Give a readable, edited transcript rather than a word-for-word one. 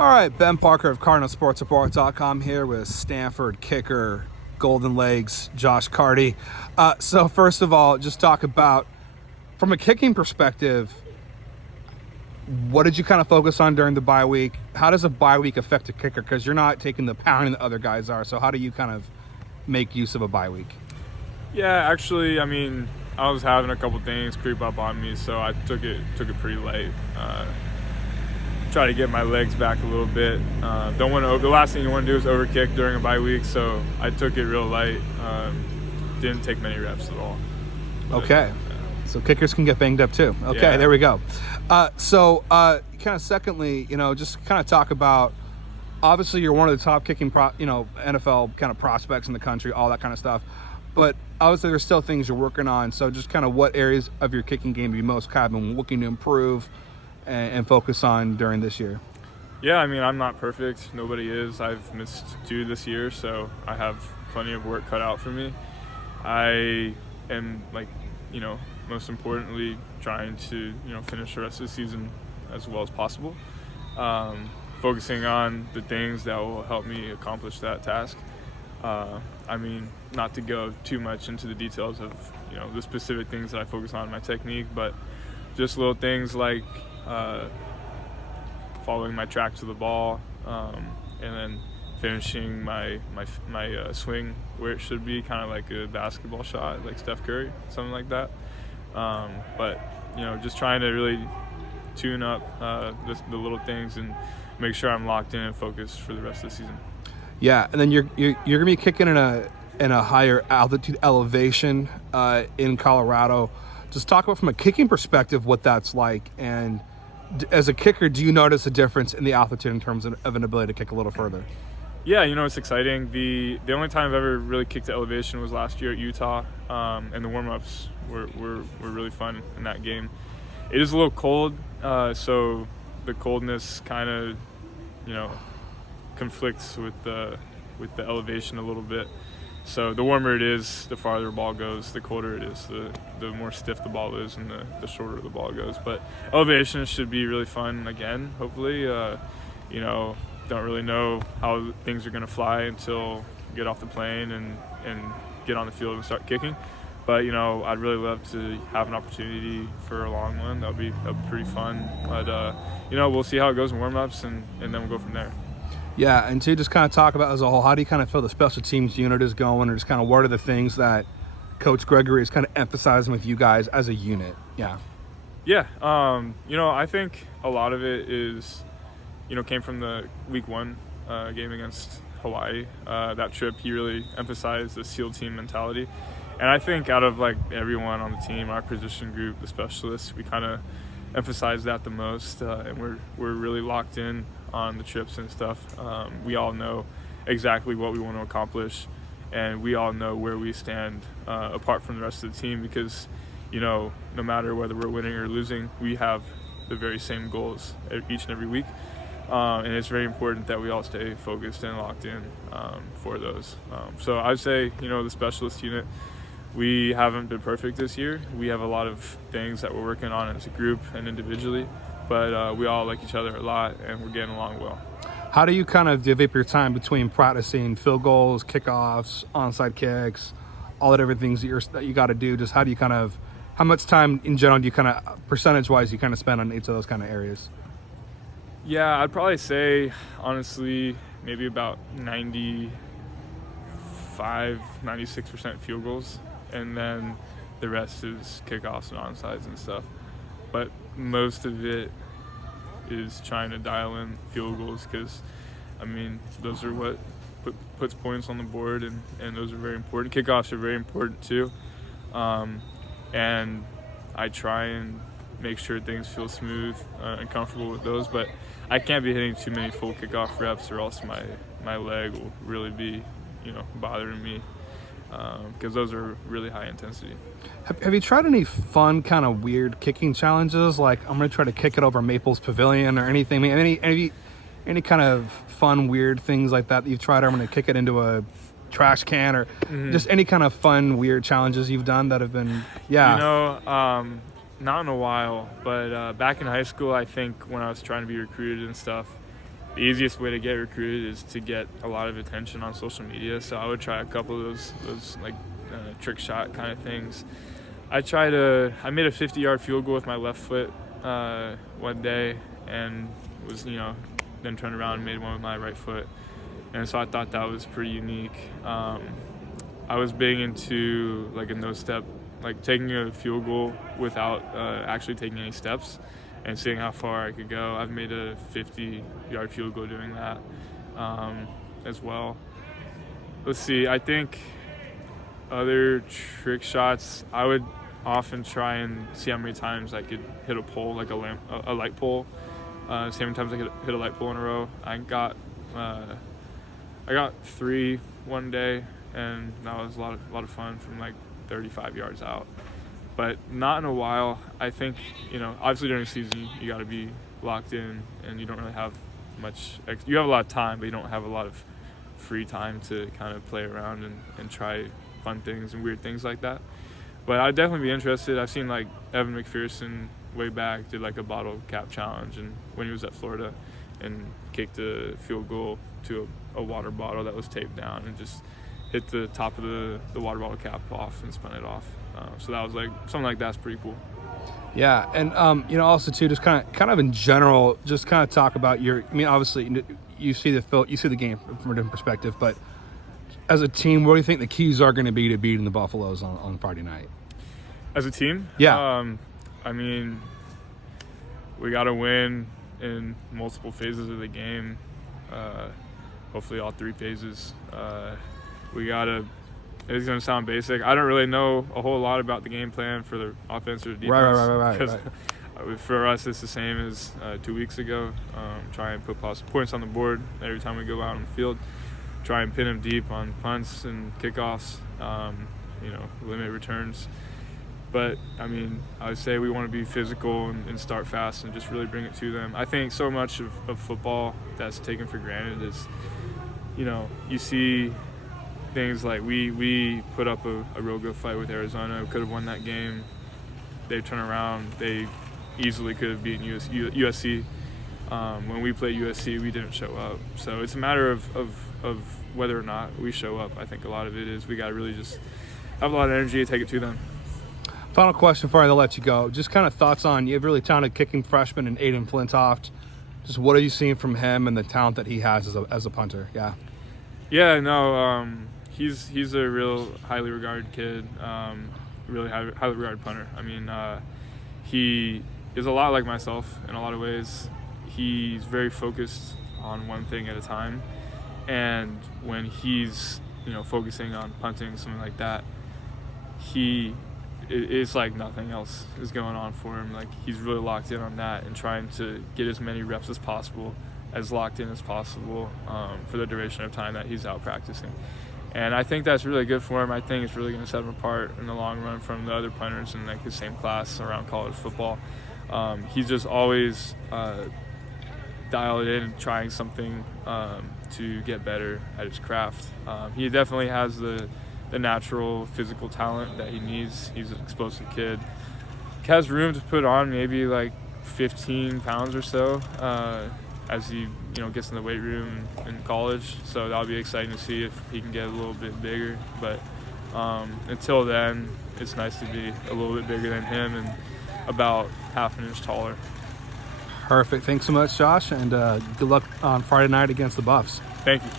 All right, Ben Parker of CardinalSportsReport.com here with Stanford kicker, Golden Legs, Josh Karty. So first of all, just talk about, from a kicking perspective, what did you kind of focus on during the bye week? How does a bye week affect a kicker? Because you're not taking the pounding that other guys are. So how do you kind of make use of a bye week? Yeah, actually, I was having a couple things creep up on me, so I took it pretty light. Try to get my legs back a little bit. Don't want to. The last thing you want to do is overkick during a bye week, so I took it real light. Didn't take many reps at all. Okay, so kickers can get banged up too. Okay, yeah. There we go. So kind of secondly, just kind of talk about. Obviously, you're one of the top kicking, NFL kind of prospects in the country, all that kind of stuff. But obviously, there's still things you're working on. So just kind of what areas of your kicking game you most kind of been looking to improve and focus on during this year? Yeah, I'm not perfect. Nobody is. I've missed 2 this year, so I have plenty of work cut out for me. I am, most importantly, trying to, finish the rest of the season as well as possible. Focusing on the things that will help me accomplish that task. Not to go too much into the details of, the specific things that I focus on in my technique, but just little things like following my track to the ball, and then finishing my swing where it should be, kind of like a basketball shot, like Steph Curry, something like that. But just trying to really tune up the little things and make sure I'm locked in and focused for the rest of the season. Yeah, and then you're gonna be kicking in a higher altitude elevation in Colorado. Just talk about, from a kicking perspective, what that's like, and as a kicker, do you notice a difference in the altitude in terms of an ability to kick a little further? Yeah, it's exciting. The only time I've ever really kicked to elevation was last year at Utah, and the warm-ups were really fun in that game. It is a little cold, so the coldness kind of, conflicts with the elevation a little bit. So the warmer it is, the farther the ball goes. The colder it is, the more stiff the ball is, and the shorter the ball goes. But elevation should be really fun again, hopefully. Don't really know how things are going to fly until you get off the plane and get on the field and start kicking. But, I'd really love to have an opportunity for a long one. That'd be pretty fun. But, we'll see how it goes in warm-ups, and then we'll go from there. Yeah, and to just kind of talk about as a whole, how do you kind of feel the special teams unit is going, or just kind of what are the things that Coach Gregory is kind of emphasizing with you guys as a unit? Yeah. Yeah, I think a lot of it is, came from the week 1 game against Hawaii. That trip, he really emphasized the SEAL team mentality. And I think out of everyone on the team, our position group, the specialists, we kind of emphasize that the most, and we're really locked in on the trips and stuff. We all know exactly what we want to accomplish, and we all know where we stand apart from the rest of the team, because no matter whether we're winning or losing, we have the very same goals each and every week, and it's very important that we all stay focused and locked in for those. So I'd say the specialist unit, we haven't been perfect this year. We have a lot of things that we're working on as a group and individually, but we all like each other a lot, and we're getting along well. How do you kind of divvy up your time between practicing field goals, kickoffs, onside kicks, all the different things that you got to do? Just how do you how much time in general do you kind of, percentage-wise, you kind of spend on each of those kind of areas? Yeah, I'd probably say, honestly, maybe about 96% field goals, and then the rest is kickoffs and onsides and stuff. But most of it is trying to dial in field goals, because those are what puts points on the board, and those are very important. Kickoffs are very important too, and I try and make sure things feel smooth and comfortable with those, but I can't be hitting too many full kickoff reps, or else my leg will really be bothering me, because those are really high intensity. Have you tried any fun kind of weird kicking challenges, like I'm going to try to kick it over Maples Pavilion or anything? Any kind of fun weird things like that you've tried? I'm going to kick it into a trash can, or just any kind of fun weird challenges you've done that have been not in a while, but back in high school, I think when I was trying to be recruited and stuff, the easiest way to get recruited is to get a lot of attention on social media. So I would try a couple of those like trick shot kind of things. I made a 50-yard field goal with my left foot one day, and was, then turned around and made one with my right foot. And so I thought that was pretty unique. I was big into like a no step, like taking a field goal without actually taking any steps and seeing how far I could go. I've made a 50-yard field goal doing that as well. Let's see, I think other trick shots, I would often try and see how many times I could hit a pole, like a light pole. See how many times I could hit a light pole in a row. I got 3 one day, and that was a lot of fun from like 35 yards out. But not in a while. I think, obviously during the season you got to be locked in, and you don't really have much. You have a lot of time, but you don't have a lot of free time to kind of play around and try fun things and weird things like that. But I'd definitely be interested. I've seen like Evan McPherson way back did like a bottle cap challenge, and when he was at Florida, and kicked a field goal to a water bottle that was taped down and just hit the top of the water bottle cap off and spun it off. So that was like something like that's pretty cool. Yeah, and also too, just kind of in general, just kind of talk about obviously you see the game from a different perspective, but as a team, what do you think the keys are going to be to beating the Buffaloes on Friday night? As a team? Yeah. We got to win in multiple phases of the game. Hopefully all 3 phases. It's going to sound basic. I don't really know a whole lot about the game plan for the offense or defense. Right. Because for us, it's the same as 2 weeks ago. Try and put points on the board every time we go out on the field. Try and pin them deep on punts and kickoffs, limit returns. But, I would say we want to be physical and start fast and just really bring it to them. I think so much of football that's taken for granted is, you see things like we put up a real good fight with Arizona. We could have won that game. They turn around. They easily could have beaten USC. When we played USC, we didn't show up. So it's a matter of whether or not we show up. I think a lot of it is we got to really just have a lot of energy to take it to them. Final question before I let you go. Just kind of thoughts on, you have really talented kicking freshman in Aiden Flintoft. Just what are you seeing from him and the talent that he has as a punter? Yeah. Yeah, no, he's a real highly regarded kid, really highly regarded punter. He is a lot like myself in a lot of ways. He's very focused on one thing at a time, and when he's focusing on punting, something like that, it's like nothing else is going on for him. Like, he's really locked in on that and trying to get as many reps as possible, as locked in as possible for the duration of time that he's out practicing. And I think that's really good for him. I think it's really going to set him apart in the long run from the other punters in like the same class around college football. He's just always dialed in and trying something to get better at his craft. He definitely has the natural physical talent that he needs. He's an explosive kid. He has room to put on maybe like 15 pounds or so as he gets in the weight room in college. So that'll be exciting to see if he can get a little bit bigger. But until then, it's nice to be a little bit bigger than him and about half an inch taller. Perfect. Thanks so much, Josh, and good luck on Friday night against the Buffs. Thank you.